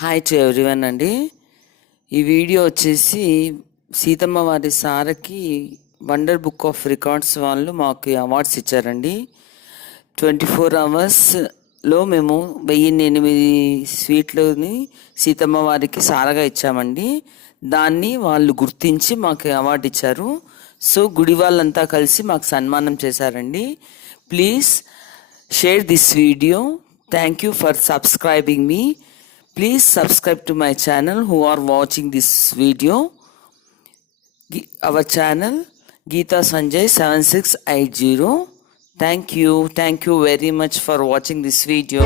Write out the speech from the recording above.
Hi to everyone అండి. ఈ video వచ్చేసి సీతమ్మ వారి సారకి వండర్ బుక్ ఆఫ్ రికార్డ్స్ వాళ్ళు మాకు అవార్డ్స్ ఇచ్చారండి. 24 అవర్స్లో మేము 1008 స్వీట్లని సీతమ్మ వారికి సారగా ఇచ్చామండి. దాన్ని వాళ్ళు గుర్తించి మాకు అవార్డు ఇచ్చారు. సో గుడి వాళ్ళంతా కలిసి మాకు సన్మానం చేశారండి. Please share this video. Thank you for subscribing me. Please subscribe to my channel who are watching this video. Our channel Geeta Sanjay 7680. Thank you very much for watching this video.